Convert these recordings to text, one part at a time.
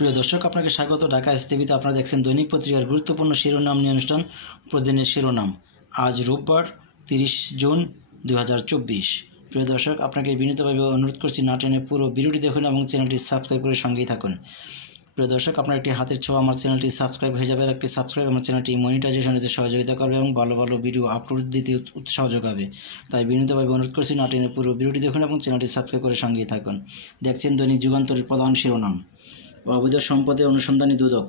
প্রিয় দর্শক, আপনাকে স্বাগত ঢাকা এস টিভিতে। আপনারা দেখছেন দৈনিক পত্রিকার গুরুত্বপূর্ণ শিরোনাম নিয়ে অনুষ্ঠান প্রতিদিনের শিরোনাম। আজ রোববার 30 জুন 2024। প্রিয় দর্শক, আপনাকে বিনীতভাবে অনুরোধ করছি না টেনে পুরো ভিডিওটি দেখুন এবং চ্যানেলটি সাবস্ক্রাইব করে সঙ্গেই থাকুন। প্রিয় দর্শক, আপনার একটি হাতের ছোঁয়া আমার চ্যানেলটি সাবস্ক্রাইব হয়ে যাবে। একটি সাবস্ক্রাইব আমার চ্যানেলটি মনিটাইজেশন দিতে সহযোগিতা করবে এবং ভালো ভালো ভিডিও আপলোড দিতে উৎসাহ যোগাবে। তাই বিনীতভাবে অনুরোধ করছি না টেনে পুরো ভিডিওটি দেখুন এবং চ্যানেলটি সাবস্ক্রাইব করে সঙ্গেই থাকুন। দেখছেন দৈনিক যুগান্তরের প্রধান শিরোনাম। অবৈধ সম্পদে অনুসন্ধানী দুদক,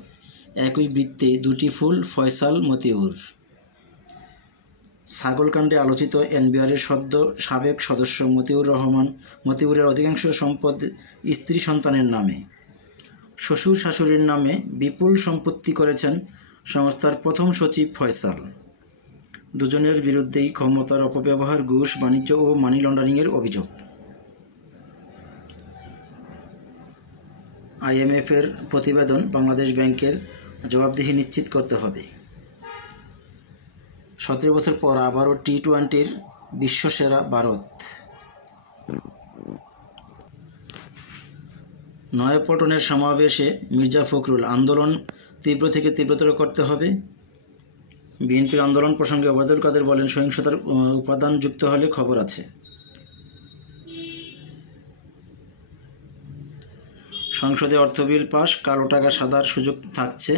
একই বৃত্তে দুটি ফুল, ফয়সাল মতিউর। ছাগলকাণ্ডে আলোচিত এনবিআরের সাবেক সদস্য মতিউরের অধিকাংশ সম্পদ স্ত্রী সন্তানের নামে। শ্বশুর শাশুড়ির নামে বিপুল সম্পত্তি করেছেন সংস্থার প্রথম সচিব ফয়সাল। দুজনের বিরুদ্ধেই ক্ষমতার অপব্যবহার, ঘুষ, বাণিজ্য ও মানি লন্ডারিংয়ের অভিযোগ। আইএমএফের প্রতিবেদন, বাংলাদেশ ব্যাংকের জবাবদিহি নিশ্চিত করতে হবে। 17 বছর পর আবারও টি-20-র বিশ্বসেরা ভারত। নয়াপল্টনের সমাবেশে মির্জা ফখরুল, আন্দোলন তীব্র থেকে তীব্রতর করতে হবে। বিএনপির আন্দোলন প্রসঙ্গে ওবায়দুল কাদের বলেন, সহিংসতার উপাদান যুক্ত হলে খবর আছে। সংসদে অর্থ বিল পাস, কালো টাকা সাদার সুযোগ থাকছে।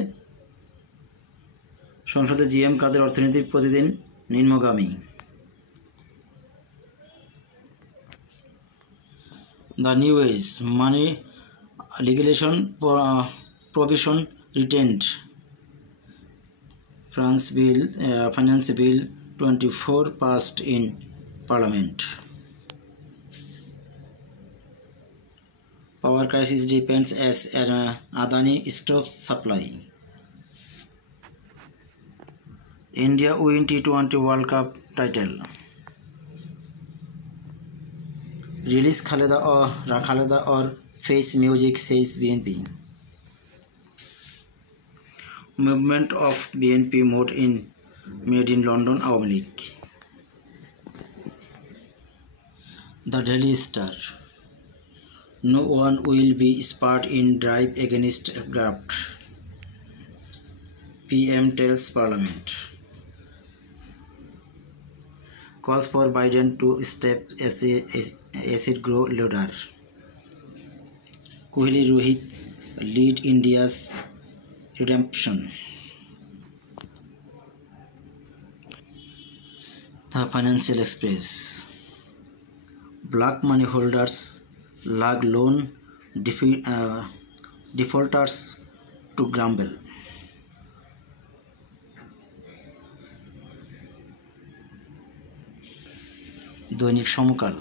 সংসদে জিএম কাদের, অর্থনীতি প্রতিদিন নিম্নগামী। The New Age, money legislation provision retained. Finance bill 24 passed in Parliament. Power crisis depends as Adani stops supply. India win T20 World Cup title. Release Khaleda or face music, says BNP. Movement of BNP made in London, Awami League. The Daily Star. No one will be spared in drive against graft. PM tells Parliament. Calls for Biden to step acid grow leader. Kohli Rohit lead India's redemption. The Financial Express. Black money holders lag loan defaulters to grumble. দৈনিক সমকাল।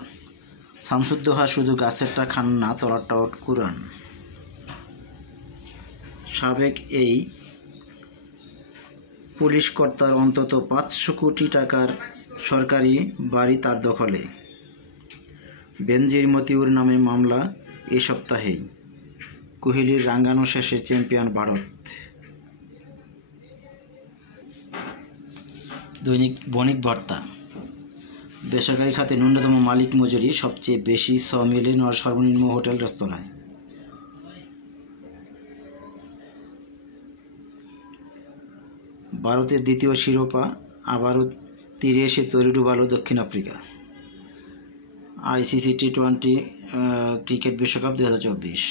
শামসুদ্দোহা শুধু গাছেরটা খান না, তলারটাও কুরান। সাবেক এই police কর্তার অন্তত 500 কোটি টাকার সরকারি বাড়ি তার দখলে। বেনজির মতিউর নামে মামলা এ সপ্তাহেই। কোহলির রাঙ্গানো শেষে চ্যাম্পিয়ন ভারত। দৈনিক বণিক বার্তা। বেসরকারি খাতে ন্যূনতম মালিক মজুরি সবচেয়ে বেশি 100 মিলিয়ন আর সর্বনিম্ন হোটেল রেস্তোরাঁয়। ভারতের দ্বিতীয় শিরোপা আবারও তীরে এসে তরি ডুবালো দক্ষিণ আফ্রিকা। আইসিসি টি-20 ক্রিকেট বিশ্বকাপ 2024।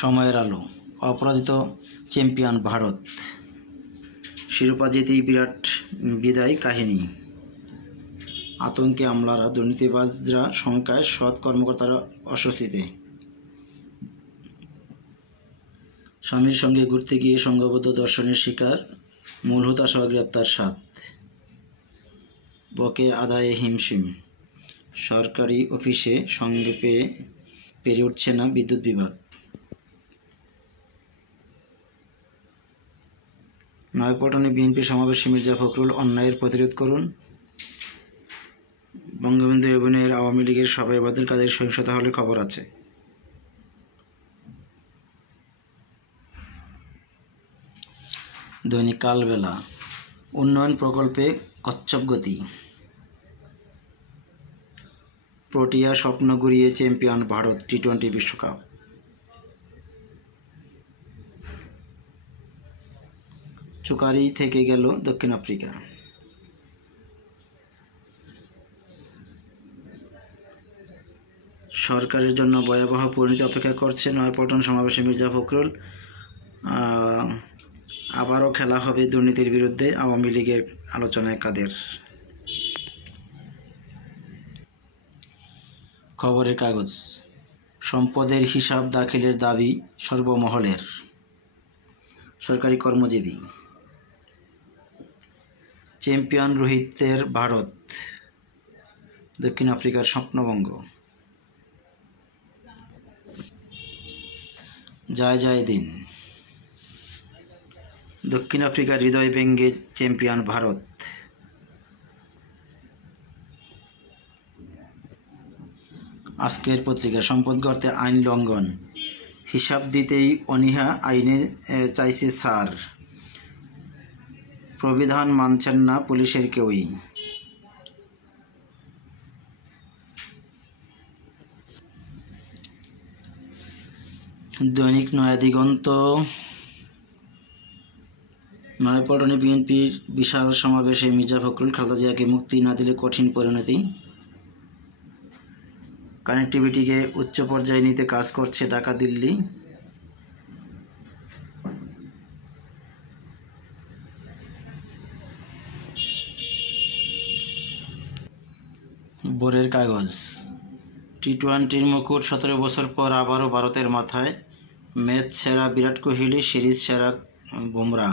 সময়ের আলো। অপরাজিত চ্যাম্পিয়ন ভারত, শিরোপা জিতেই বিরাট বিদায় কাহিনী। আতঙ্কে আমলারা, দুর্নীতিবাজরা শঙ্কায়, সৎ কর্মকর্তারা অস্বস্তিতে। স্বামীর সঙ্গে ঘুরতে গিয়ে সংঘবদ্ধ ধর্ষণের শিকার, মূল হোতাসহ গ্রেপ্তার 7। বকে আদায়ে হিমশিম, সরকারি অফিসে সঙ্গে পেরে উঠছে না বিদ্যুৎ বিভাগ। নয়াপল্টনে বিএনপি সমাবেশে মির্জা ফখরুল, অন্যায়ের প্রতিরোধ করুন। বঙ্গবন্ধু এভিনিউয়ের আওয়ামী লীগের সভায় ওবায়দুল কাদের, সহিংসতা হলে খবর আছে। দৈনিক কালবেলা। উন্নয়ন প্রকল্পে কচ্ছপ গতি। প্রোটিয়া স্বপ্ন গুড়িয়ে চ্যাম্পিয়ন ভারত টি-20 বিশ্বকাপ। চুকারি থেকে গেল দক্ষিণ আফ্রিকা। সরকারের জন্য ভয়াবহ পরিণতি অপেক্ষা করছে নয়াপল্টন সমাবেশে মির্জা ফখরুল। আবারও খেলা হবে দুর্নীতির বিরুদ্ধে, আওয়ামী লীগের আলোচনায় কাদের। খবরের কাগজ। সম্পদের হিসাব দাখিলের দাবি সর্বমহলের। সরকারি কর্মজীবী। চ্যাম্পিয়ন রোহিতের ভারত, দক্ষিণ আফ্রিকার স্বপ্নভঙ্গ। জয় জয় দিন। দক্ষিণ আফ্রিকার হৃদয় ভেঙে চ্যাম্পিয়ন ভারত। আজকের পত্রিকা। সম্পদ গড়তে আইন লঙ্ঘন, হিসাব দিতেই অনীহা, আইনে চাইছে ছাড়। প্রবিধান মানছেন না পুলিশের কেউই। দৈনিক নয়াদিগন্ত। নয়াপল্টনে বিএনপির বিশাল সমাবেশে মির্জা ফখরুল, খালেদা জিয়াকে মুক্তি না দিলে কঠিন পরিণতি। কানেক্টিভিটিকে উচ্চ পর্যায়ে নিতে কাজ করছে ঢাকা দিল্লি। ভোরের কাগজ। টি-20 মুকুট 17 বছর পর আবারও ভারতের মাথায়। ম্যাচ সেরা বিরাট কোহলি, সিরিজ সেরা বুমরা।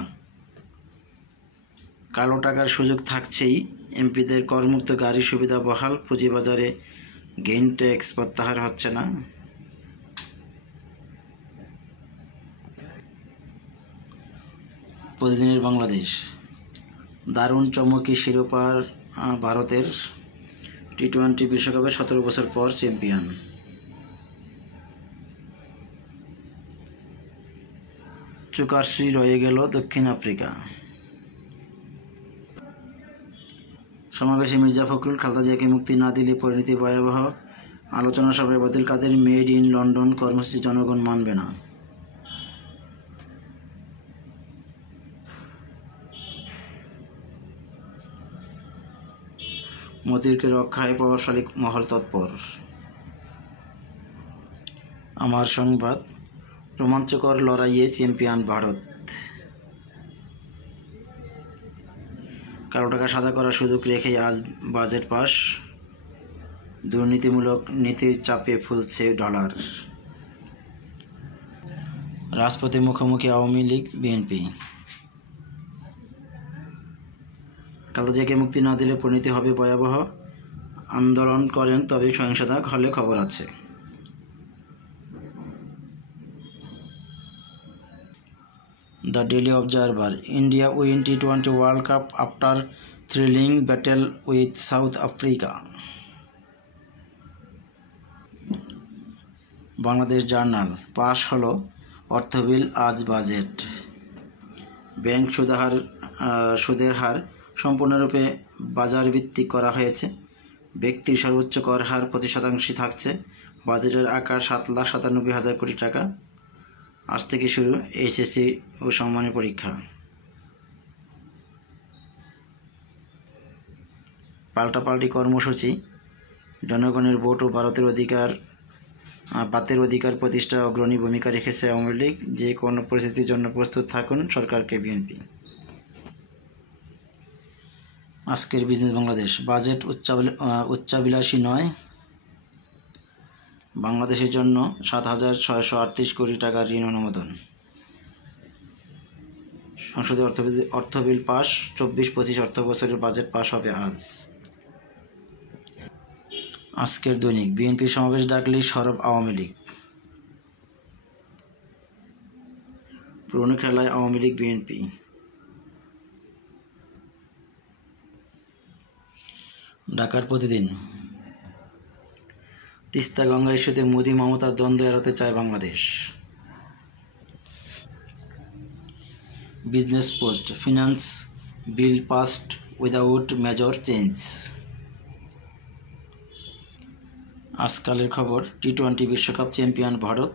কালো টাকার সুযোগ থাকছেই, এমপিদের করমুক্ত গাড়ি সুবিধা বহাল। পুঁজিবাজারে গেইন ট্যাক্স প্রত্যাহার হচ্ছে না। প্রতিদিনের বাংলাদেশ। দারুণ চমকি শিরোপার ভারতের, টি-20 বিশ্বকাপে 17 বছর পর চ্যাম্পিয়ন। চুকাশি রয়ে গেল দক্ষিণ আফ্রিকা। সমাবেশে মির্জা ফখরুল, খালেদা জিয়াকে মুক্তি না দিলে পরিণতি ভয়াবহ। আলোচনা সভায় বাতিল কাদের। মেড ইন লন্ডন কর্মসূচি জনগণ মানবে না। মতিউরকে রক্ষায় প্রভাবশালী মহল তৎপর। আমার সংবাদ। রোমাঞ্চকর লড়াইয়ে চ্যাম্পিয়ন ভারত। কালো টাকা সাদা করার সুযোগ রেখেই আজ বাজেট পাস। দুর্নীতিমূলক নীতির চাপে ফুলছে ডলার। রাজপথে মুখোমুখি আওয়ামী লীগ বিএনপি। খালেদা জিয়াকে মুক্তি না দিলে পরিণতি হবে ভয়াবহ। আন্দোলন করেন তবে সহিংসতা হলে খবর আছে। The Daily Observer. India win টি-20 world cup after thrilling battle with South Africa. Bangladesh Journal. পাশ হলো অর্থবিল, আজ বাজেট। ব্যাংক সুদের হার সম্পূর্ণরূপে বাজারভিত্তিক করা হয়েছে। ব্যক্তির সর্বোচ্চ কর হার 25% থাকছে। বাজেটের আকার 7,97,000 কোটি টাকা। আজ থেকে শুরু এইচএসসি ও সমমানের পরীক্ষা। পাল্টাপাল্টি কর্মসূচি। জনগণের ভোট ও বাতের অধিকার প্রতিষ্ঠা অগ্রণী ভূমিকা রেখেছে আওয়ামী লীগ। যে কোনো পরিস্থিতির জন্য প্রস্তুত থাকুন সরকারকে বিএনপি। আজকের বিজনেস বাংলাদেশ। বাজেট উচ্চাভিলাষী নয়। বাংলাদেশের জন্য 7,638 কোটি টাকার ঋণ অনুমোদন। সংসদে অর্থবিল পাস। 24-25 অর্থ বছরের বাজেট পাস হবে আজ। আজকের দৈনিক। বিএনপি সমাবেশ ডাকলেই সরব আওয়ামী লীগ। পুরনো খেলায় আওয়ামী লীগ বিএনপি। ঢাকার প্রতিদিন। তিস্তা গঙ্গা ইস্যুতে মোদি মমতার দ্বন্দ্ব এড়াতে চায় Bangladesh. Business Post. Finance bill passed without major change. আজকালের খবর, টি-20 বিশ্বকাপ চ্যাম্পিয়ন ভারত।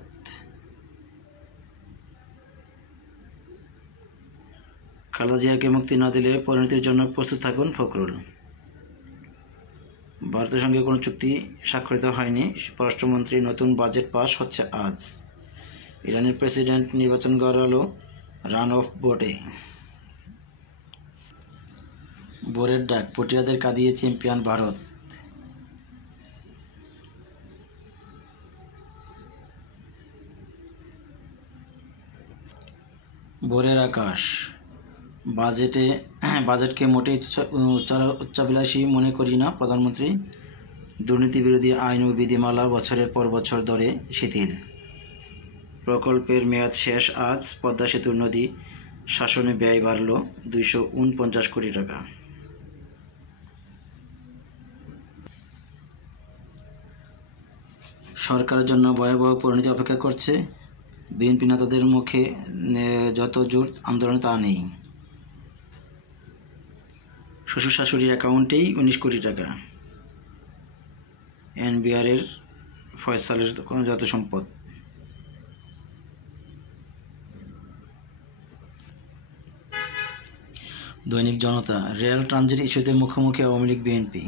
খালেদা জিয়াকে মুক্তি না দিলে পরিণতির জন্য প্রস্তুত থাকুন ফখরুল। ভারতের সঙ্গে কোনো চুক্তি স্বাক্ষরিত হয়নি, পররাষ্ট্রমন্ত্রী। নতুন বাজেট পাস হচ্ছে আজ। ইরানের প্রেসিডেন্ট নির্বাচন গড়ালো রান অফ ভোটে। ভোরের ডাক, পটিয়াদের কাঁদিয়ে চ্যাম্পিয়ন ভারত। ভোরের আকাশ, বাজেটকে মোটেই উচ্চাভিলাষী মনে করি না প্রধানমন্ত্রী। দুর্নীতি বিরোধী আইন ও বিধিমালা বছরের পর বছর ধরে শিথিল। প্রকল্পের মেয়াদ শেষ আজ। পদ্মা সেতু নদী শাসনে ব্যয় বাড়ল 249 কোটি টাকা। সরকারের জন্য ভয়াবহ পরিণতি অপেক্ষা করছে। বিএনপি নেতাদের মুখে যত জোর আন্দোলনে তা নেই। শ্বশুর শাশুড়ির অ্যাকাউন্টেই 19 কোটি টাকা। এনবিআরের ফয়সালের যত সম্পদ। দৈনিক জনতা, রেল ট্রানজিট ইস্যুতে মুখোমুখি আওয়ামী লীগ বিএনপি।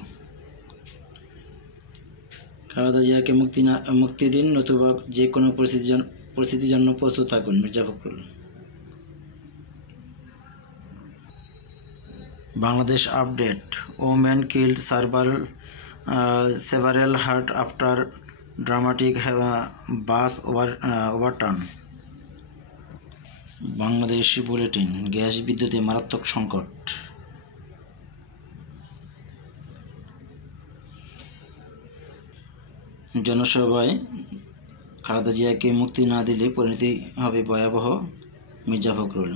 খালেদা জিয়াকে মুক্তি দিন, নতুবা যে কোনো পরিস্থিতির জন্য প্রস্তুত থাকুন Mirza Fakhrul. Bangladesh update, woman killed several hurt after dramatic bus overturn। Bangladesh bulletin, gas বিদ্যুতে মারাত্মক সংকট। জনসভায় খালেদা জিয়াকে মুক্তি না দিলে পরিণতি হবে ভয়াবহ, মির্জা ফখরুল।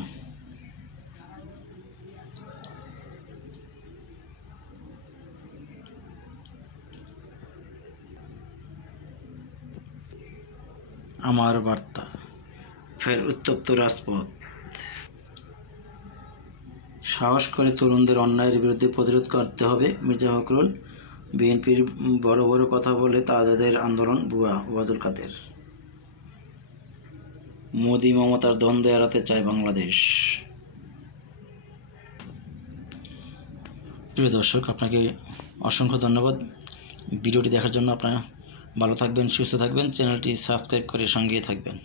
আমার বার্তা, ফের উত্তপ্ত রাজপথ। সাহস করে তরুণদের অন্যায়ের বিরুদ্ধে প্রতিরোধ করতে হবে মির্জা ফখরুল। বিএনপির বড় বড় কথা বলে তাদের আন্দোলন ভুয়া, ওবায়দুল কাদের। মোদি মমতার দ্বন্দ্ব এড়াতে চায় বাংলাদেশ। প্রিয় দর্শক, আপনাকে অসংখ্য ধন্যবাদ ভিডিওটি দেখার জন্য। আপনারা ভালো থাকবেন, সুস্থ থাকবেন, চ্যানেলটি সাবস্ক্রাইব করে সঙ্গেই থাকবেন।